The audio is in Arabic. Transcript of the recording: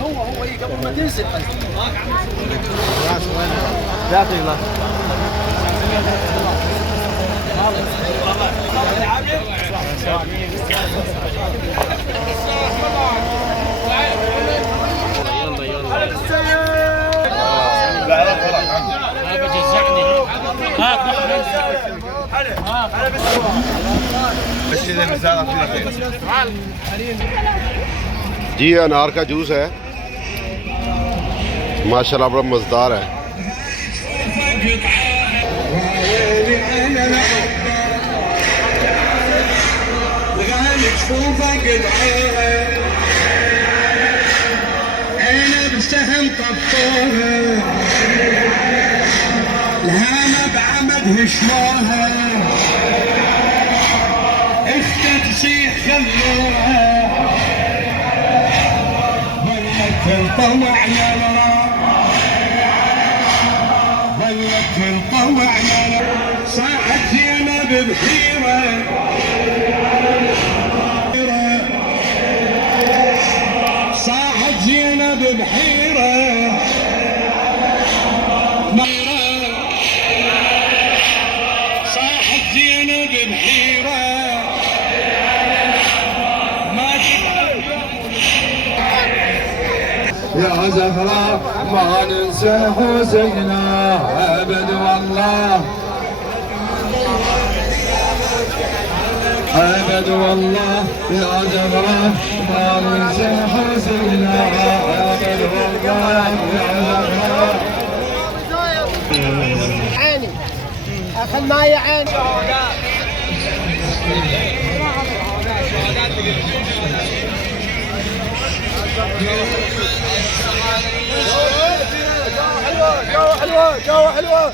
هو قبل ما تنزل जी अनार का जूस है माशाल्लाह बड़ा मज़ेदार है। سهم طفوها الهامة بعمد هشموها اختها تصيح خلوها ظلت الطمع يلا ظلت الطمع يلا صاحت زينب بحيرة صاحت زينب بحيرة صاحت زينب بحيرة يا زهراء ما ننسى حسينا ابد والله ابد والله يا زهراء ما ننسى حسينا ابد والله يا زهراء. عيني اخذ معي عيني حلوة حلوة حلوة